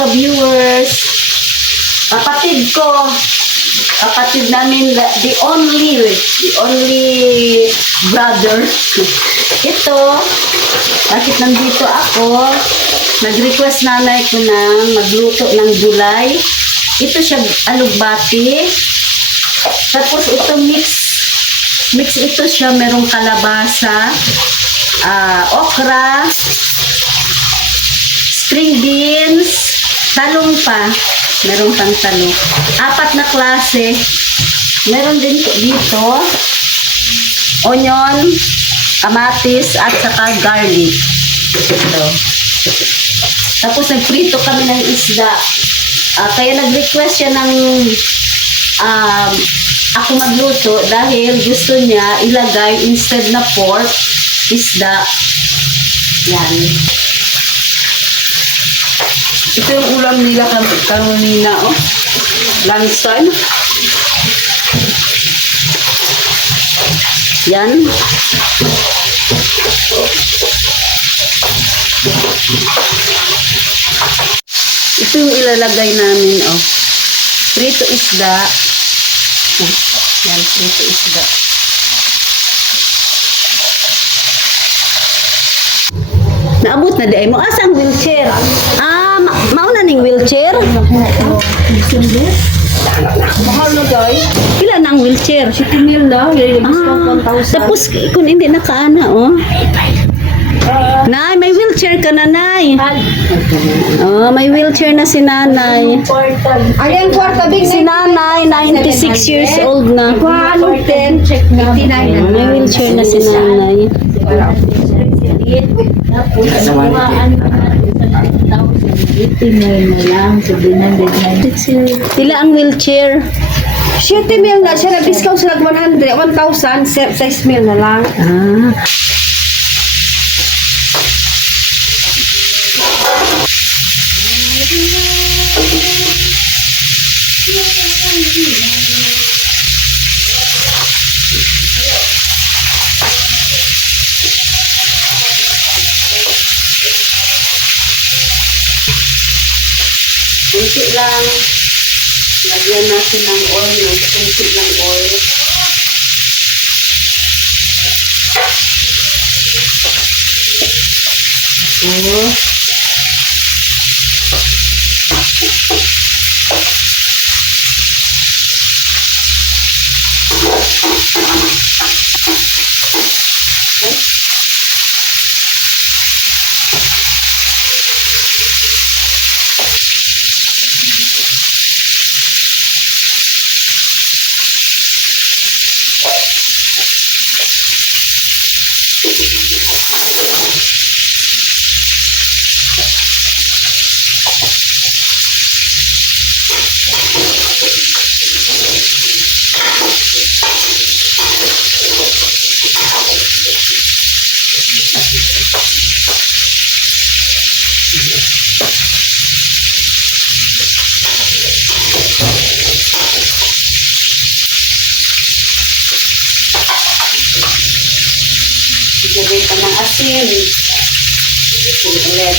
ka-viewers. Kapatid ko. Kapatid namin, the only brother. Ito, bakit nandito ako? Nag-request nanay ko na magluto ng gulay. Ito siya, alugbati. Tapos ito mix ito siya, merong kalabasa, okra, string beans, talong pa. Merong pang talong. 4 na klase. Meron din dito onion, kamatis, at saka garlic. Ito. Tapos nagprito kami ng isda. Kaya nag-request siya ng ako magluto dahil gusto niya ilagay instead na pork, isda. Yan. Ito yung ulam nila kanina, oh. Lunchtime. Yan. Ito yung ilalagay namin, oh. Prito isda. Yan, prito isda. Naabot na di ay mo. Asa ang wheelchair? Mauna ning wheelchair? Mahal na, guys. Pila na ang wheelchair? 70,000 na. Discount 1,000. Tapos kung hindi nakaana, oh. Nay, may wheelchair ka na, Nay. Oh, may wheelchair na si Nanay. Ay, ang kwarta, big Si Nanay, 96 years old na. Check na. May wheelchair na si Nanay. Pila ang wheelchair? 7,000 na. Siya na-discount sila 1,000. 6,000 na lang. Kunti lang. Lagyan natin ng oil. Kunti lang oil. Oh. Ilagay pa ng asin. Ulit.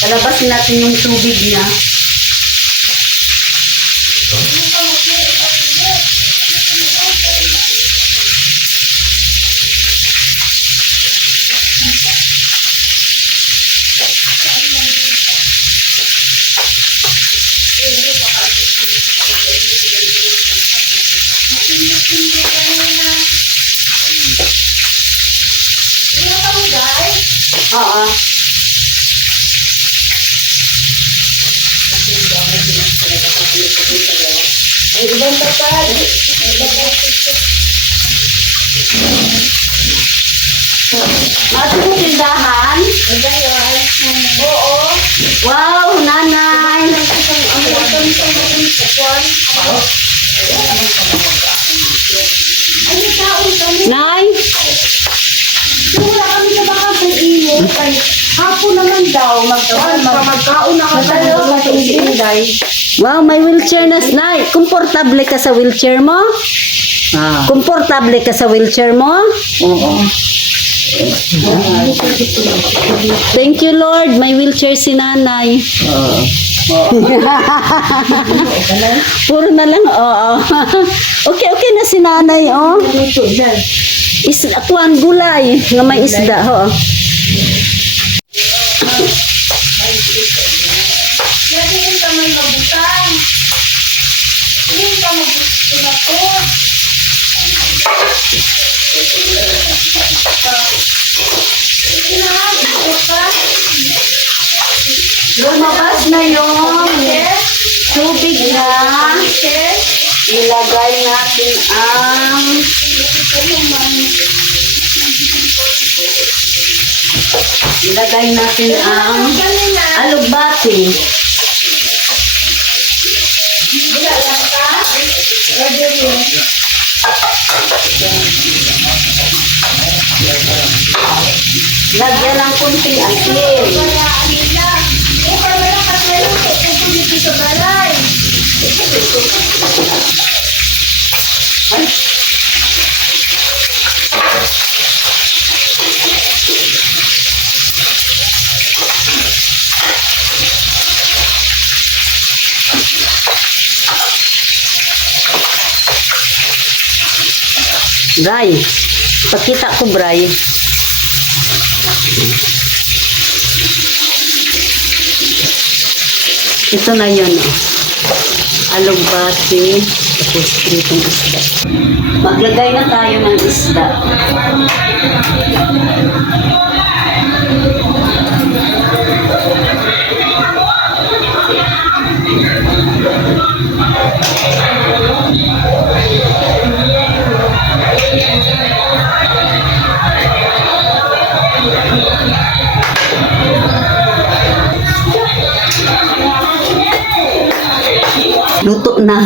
Palabasin natin yung tubig niya. Oo. Ay, ibang tapad. Ate mo tindahan? Oo. Wow, nanay. Nay? Wala kami sa baka sa iyo. Hapon naman daw. Magkaon na ka sa Inday. Wow, may wheelchair na, Nay. Komportable ka sa wheelchair mo? Komportable ka sa wheelchair mo? Oo. Thank you, Lord. May wheelchair si nanay. Puro na lang, oo. Okay na si nanay, oh. Kuan gulay nga may isda, ho. Lagi ka may mabutang. Hindi ka mabutang na to. Lumabas na yung tubig na. Ilagay natin ang alugbati. Lagyan ng kunting asin. Bray, pakita ko, Bray. Ito na yun, oh. Alugbati, tapos itong isda. Maglagay na tayo ng isda. Luto na.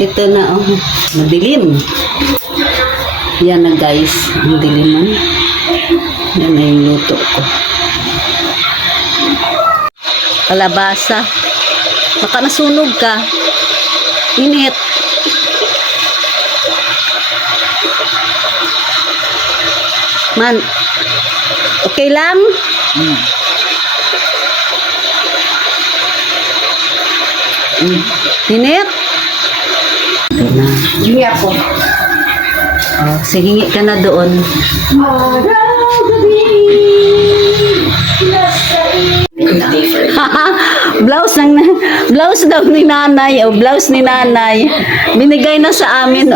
Ito na, oh. Madilim. Yan na, guys. Madilim man. Yan na yung luto ko. Kalabasa. Baka nasunog ka. Init. Man. Okay lang? Init? Okay na. Hindi ako. Oh, sige ka na doon. blouse daw ni nanay, blouse ni nanay. Binigay na sa amin,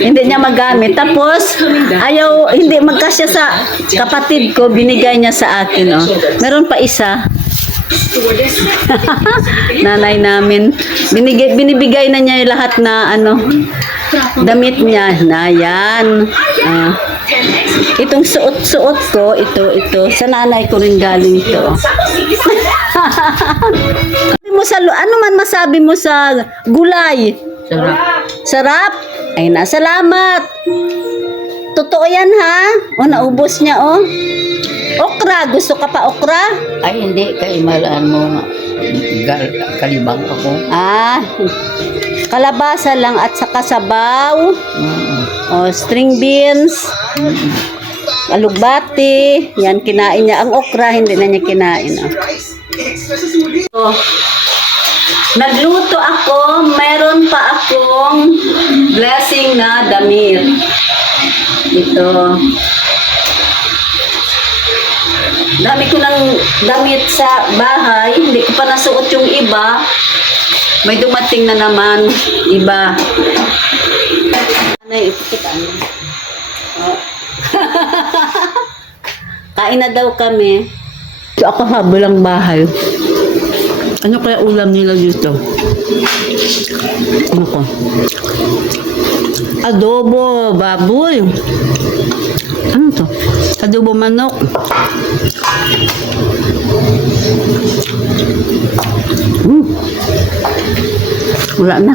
Hindi niya magamit. Tapos hindi magkasya sa kapatid ko, binigay niya sa akin, Meron pa isa. Nanay namin. Binibigay na niya yung lahat na damit niya. Na yan. Itong suot-suot ko, ito. Sa nanay ko rin galing ito. Ano man masabi mo sa gulay? Sarap. Sarap? Ay na, salamat. Totoo yan, ha? Naubos niya, Okra, gusto ka pa okra? Ay, hindi. Kaimalaan mo nga. Kalibang ako. Kalabasa lang at saka sabaw. String beans. Alugbati. Yan, kinain niya. Ang okra, hindi na niya kinain. Nagluto ako. Meron pa akong blessing na damit. Ito. Dami ko ng damit sa bahay, hindi ko pa nasuot yung iba. May dumating na naman, iba. Kain na daw kami. So ako habol ang bahay. Ano kaya ulam nila dito? Ano ko? Adobo, baboy. Ano to? Adobo manok. Wala na.